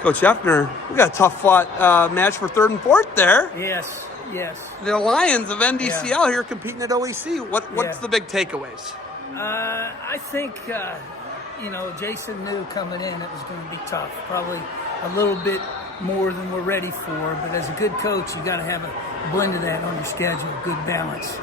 Coach Effner, we got a tough fought match for 3rd and 4th there. Yes. The Lions of NDCL here competing at OEC. What's the big takeaways? I think, Jason knew coming in it was going to be tough. Probably a little bit more than we're ready for. But as a good coach, you got to have a blend of that on your schedule, good balance.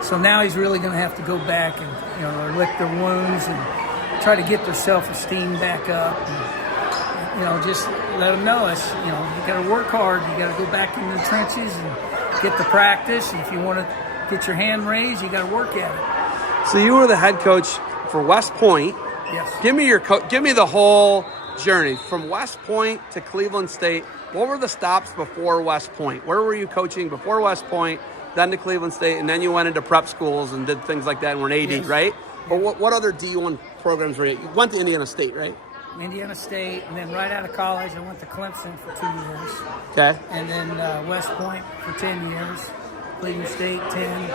So now he's really going to have to go back and, lick their wounds and try to get their self-esteem back up. And, just let them know you got to work hard. You got to go back into the trenches and get the practice. And if you want to get your hand raised, you got to work at it. So you were the head coach for West Point. Yes. Give me the whole journey from West Point to Cleveland State. What were the stops before West Point? Where were you coaching before West Point, then to Cleveland State, and then you went into prep schools and did things like that and were an AD, Yes. right? But what other D1 programs were you? You went to Indiana State, right? Indiana State, and then right out of college, I went to Clemson for 2 years. Okay. And then West Point for 10 years, Cleveland State 10,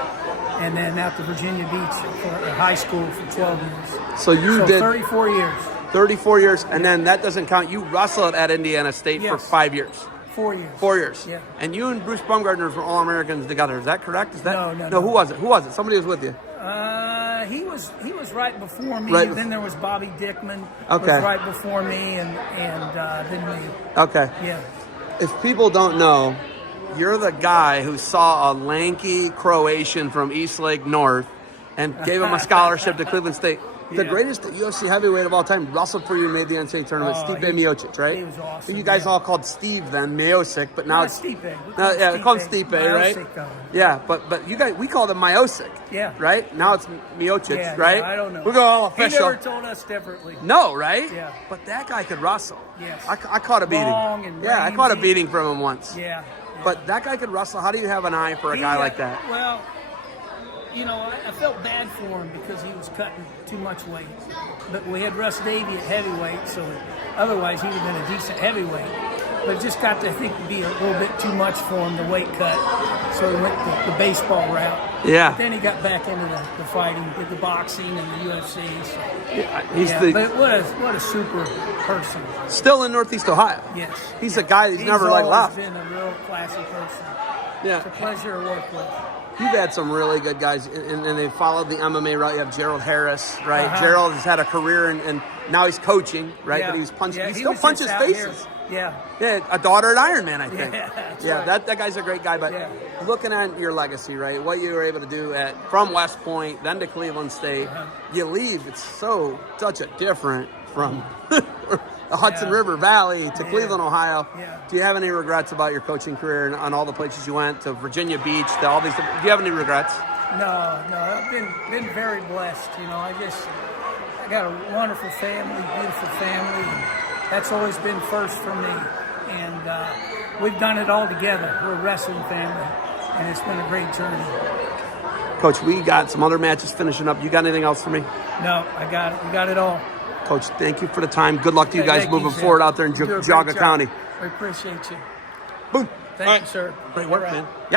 and then out to Virginia Beach for high school for 12 years. So you did 34 years. 34 years, and then that doesn't count. You wrestled at Indiana State for 5 years. 4 years. 4 years. Yeah. And you and Bruce Baumgartner were All-Americans together. Is that correct? No. Who was it? Who was it? Somebody was with you. He was right before me. Right. Then there was Bobby Dickman. Okay. Was right before me, and then me. Okay. Yeah. If people don't know, you're the guy who saw a lanky Croatian from Eastlake North and gave him a scholarship to Cleveland State. The greatest UFC heavyweight of all time wrestled for you and made the NCAA tournament, Stipe Miocic, right? He was awesome. You guys all called Steve then, Miocic, but now it's Stipe. we call him Stipe, right? Yeah, but you guys, we called him Miocic. Yeah. Right? Now it's Miocic, right? Yeah, I don't know. We go all official. He never told us differently. No, right? Yeah. But that guy could wrestle. Yes. I caught a beating. Long and I caught a rangy. beating from him once. Yeah. But that guy could wrestle. How do you have an eye for a guy like that? Well, I felt bad for him because he was cutting too much weight. But we had Russ Davey at heavyweight, so otherwise he would have been a decent heavyweight. But it just got to, I think, be a little bit too much for him, the weight cut. So he went the baseball route. Yeah. But then he got back into the fighting, did the boxing and the UFC. So. But what a super person. Still in Northeast Ohio. Yes. He's a guy who's never left. He's been a real classy person. Yeah. It's a pleasure to work with. You've had some really good guys, and they followed the MMA route. You have Gerald Harris, right? Gerald has had a career, and now he's coaching, right? Yeah. But he's punching. Yeah, he still punches faces. Here. Yeah, a daughter at Ironman, I think. Yeah, right. that guy's a great guy. But looking at your legacy, right? What you were able to do from West Point, then to Cleveland State, you leave. It's such a different from the Hudson River Valley to Cleveland, Ohio. Yeah. Do you have any regrets about your coaching career and on all the places you went to Virginia Beach to all these? Do you have any regrets? No. I've been very blessed. I got a wonderful family, beautiful family, and that's always been first for me. And we've done it all together. We're a wrestling family, and it's been a great journey. Coach, we got some other matches finishing up. You got anything else for me? No, I got it. We got it all. Coach, thank you for the time. Good luck to you guys moving forward out there in Geauga County. I appreciate you. Boom. Thank you, sir. Great work, man.